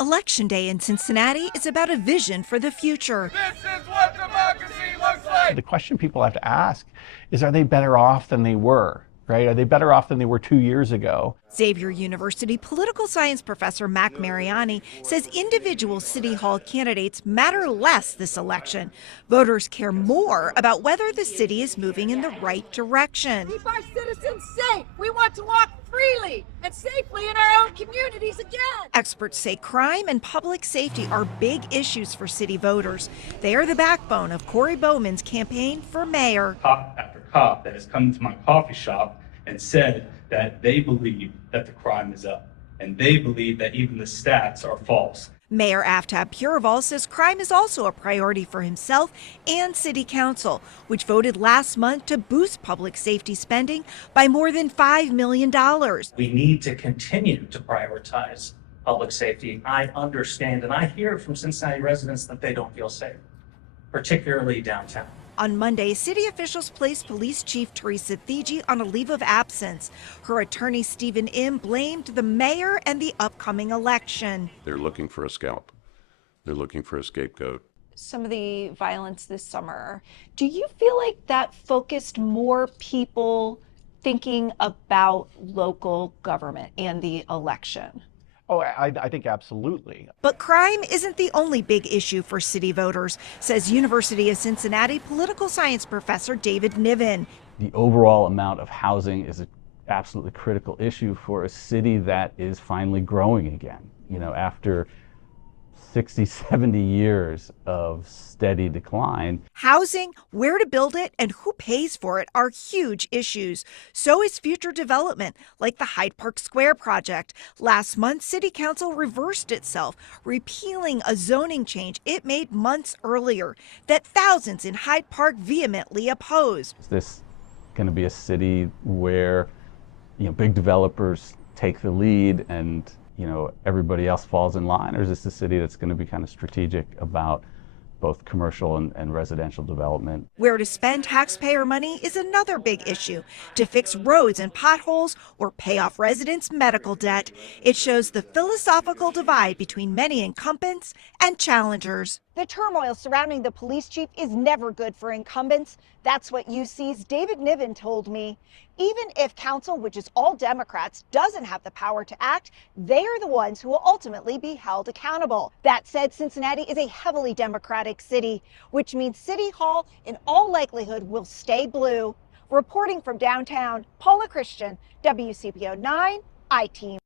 Election day in Cincinnati is about a vision for the future. This is what democracy looks like. The question people have to ask is, are they better off than they were? Right? Are they better off than they were 2 years ago? Xavier University political science professor Mac Mariani says individual city hall candidates matter less this election. Voters care more about whether the city is moving in the right direction. Keep our citizens safe. We want to walk freely and safely in our own communities again. Experts say crime and public safety are big issues for city voters. They are the backbone of Corey Bowman's campaign for mayor. Cop after cop that has come to my coffee shop and said that they believe that the crime is up, and they believe that even the stats are false. Mayor Aftab Puraval says crime is also a priority for himself and City Council, which voted last month to boost public safety spending by more than $5 million. We need to continue to prioritize public safety. I understand and I hear from Cincinnati residents that they don't feel safe, particularly downtown. On Monday, city officials placed Police Chief Teresa Theetge on a leave of absence. Her attorney, Stephen Im, blamed the mayor and the upcoming election. They're looking for a scalp. They're looking for a scapegoat. Some of the violence this summer, do you feel like that focused more people thinking about local government and the election? Oh, I think absolutely. But crime isn't the only big issue for city voters, says University of Cincinnati political science professor David Niven. The overall amount of housing is an absolutely critical issue for a city that is finally growing again. You know, after 60, 70 years of steady decline. Housing, where to build it, and who pays for it are huge issues. So is future development, like the Hyde Park Square project. Last month, City Council reversed itself, repealing a zoning change it made months earlier that thousands in Hyde Park vehemently opposed. Is this going to be a city where, you know, big developers take the lead and everybody else falls in line, or is this a city that's going to be kind of strategic about both commercial and residential development? Where to spend taxpayer money is another big issue. To fix roads and potholes or pay off residents' medical debt. It shows the philosophical divide between many incumbents and challengers. The turmoil surrounding the police chief is never good for incumbents. That's what UC's David Niven told me. Even if council, which is all Democrats, doesn't have the power to act, they are the ones who will ultimately be held accountable. That said, Cincinnati is a heavily Democratic city, which means City Hall, in all likelihood, will stay blue. Reporting from downtown, Paula Christian, WCPO 9, I-Team.